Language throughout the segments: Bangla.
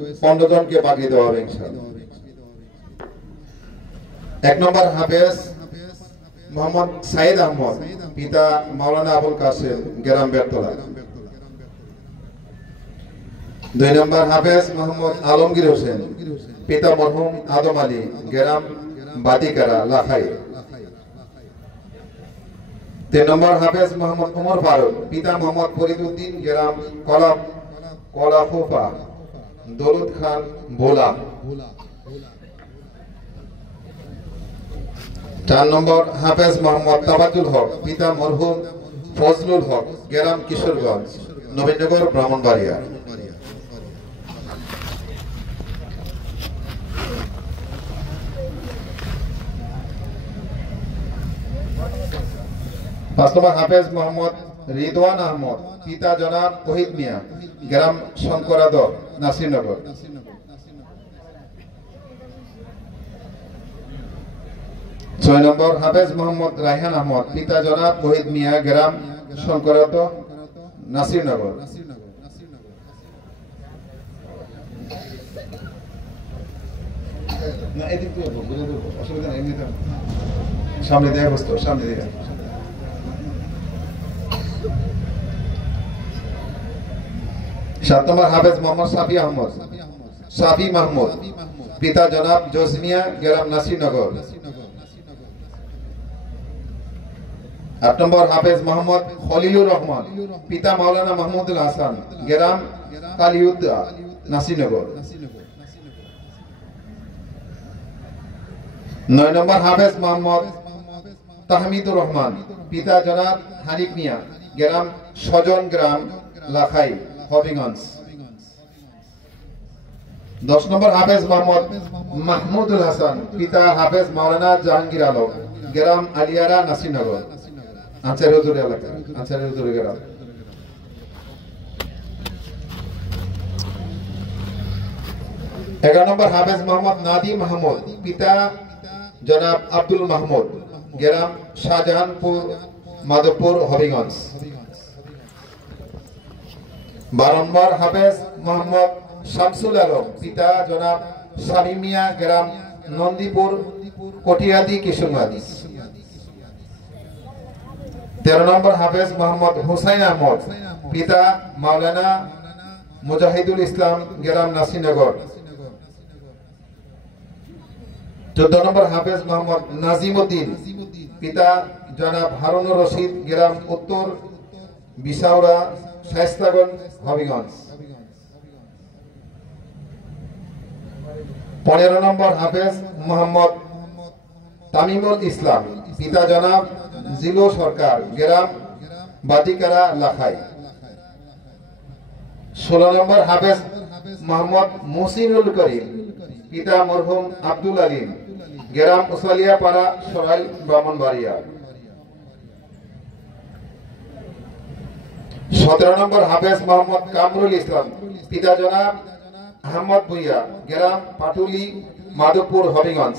15 জনকে বাগিয়ে দেওয়া হবে ইনশাআল্লাহ। 1 নম্বর হাফেজ মোহাম্মদ সাইদ আহমদ, পিতা মাওলানা আবুল কাসেম, গ্রাম বেরতলা। 2 নম্বর হাফেজ মোহাম্মদ আলমগীর হোসেন, পিতা মরহুম আদম আলী, গ্রাম বাদিকারা, লাখাই। 3 নম্বর হাফেজ মোহাম্মদ ওমর ফারুক, পিতা মোহাম্মদ ফরিদউদ্দিন, গ্রাম কলাফোফা, দৌলত খান, ভোলা। 4 নম্বর হাফেজ মোহাম্মদ তাবাজ্জুল হক, পিতা মরহুম ফজলুল হক, গ্রাম কিশোরগঞ্জ, নবীনগর, ব্রাহ্মণবাড়িয়া। 5 নম্বর হাফেজ মোহাম্মদ রিদওয়ান আহমদ, পিতা জনাব ওহিদ মিয়া, গ্রাম শঙ্করাদহ, নাসিরনগর। 6 নম্বর হাফেজ মোহাম্মদ রায়হান আহমদ, পিতা জনাব ওহিদ মিয়া, গ্রাম শঙ্করাদহ, নাসিরনগর। 7 নম্বর হাফেজ মোহাম্মদ সাফি আহমদ, সাফি মাহমুদ, পিতা জনাব জসমিয়া, গ্রাম নাসিরনগর। 8 নম্বর হাফেজ মোহাম্মদ খলিলুর রহমান, পিতা মাওলানা মাহমুদুল হাসান, গ্রাম কালিউদ্দা, নাসিরনগর। 9 নম্বর হাফেজ মোহাম্মদ তাহমিদুর রহমান, পিতা জনাব হানিফ মিয়া, গ্রাম সজন, গ্রাম লাখাই, হবিগঞ্জ। 10 নম্বর হাফেজ মোহাম্মদ মাহমুদুল হাসান, পিতা হাফেজ মাওলানা জাহাঙ্গীর আলম, গ্রাম আলিয়ারা, নাসিরনগর, আনসারি হুজুর এলাকা, আনসারি হুজুর গ্রাম। 11 নম্বর হাফেজ মোহাম্মদ নাদিম মাহমুদ, পিতা জনাব আব্দুল মাহমুদ, গ্রাম শাহজাহানপুর, মাধবপুর, হবিগঞ্জ। 12 নম্বর হাফেজ মোহাম্মদ শামসুল আলম, পিতা জনাব শামীম মিয়া, গ্রাম নন্দীপুর, কটিয়াদি, কিশোরগঞ্জ। 13 নম্বর হাফেজ মোহাম্মদ হুসাইন আহমদ, পিতা মাওলানা মুজাহিদুল ইসলাম, গ্রাম নাসিরনগর। 14 নম্বর হাফেজ মোহাম্মদ নাজিম উদ্দিন, পিতা জনাব হারুনুর রশিদ, গ্রাম উত্তর বিসাউরা, শায়েস্তাগঞ্জ, হবিগঞ্জ। 15 নম্বর হাফেজ মোহাম্মদ তামিমুল ইসলাম, পিতা জনাব জিলো সরকার, গ্রাম বাদিকারা, লাখাই। 16 নম্বর হাফেজ মোহাম্মদ মুহসিনুল করিম, পিতা মরহুম আব্দুল আলিম, গ্রাম উসালিয়া পাড়া, সরাইল, ব্রাহ্মণবাড়িয়া। 17 নম্বর হাফেজ মোহাম্মদ কামরুল ইসলাম, পিতা জনাব আহমদ ভুইয়া, গ্রাম পাটুলি, মাধবপুর, হবিগঞ্জ।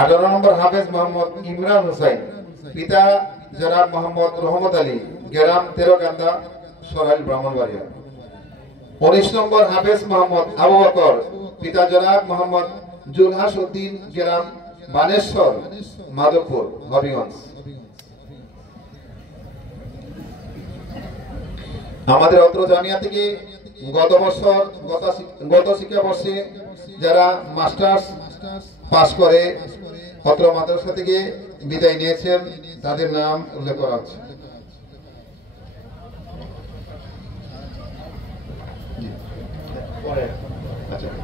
18 নম্বর হাফেজ মোহাম্মদ ইমরান হুসাইন, পিতা জনাব মোহাম্মদ রহমত আলী, গ্রাম তেরকান্দা, সরাইল, ব্রাহ্মণবাড়িয়া। 19 নম্বর হাফেজ মোহাম্মদ আবু বকর, পিতা জনাব মোহাম্মদ জুলহাস উদ্দিন, গ্রাম বানেশ্বর, মাধবপুর, হবিগঞ্জ। আমাদের অত্র জামিয়া থেকে গত শিক্ষাবর্ষে যারা মাস্টার্স পাস করে অত্র মাদ্রাসা থেকে বিদায় নিয়েছেন, তাদের নাম উল্লেখ করা হচ্ছে।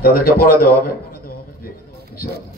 তাদেরকে পড়া দেওয়া হবে ইনশাআল্লাহ।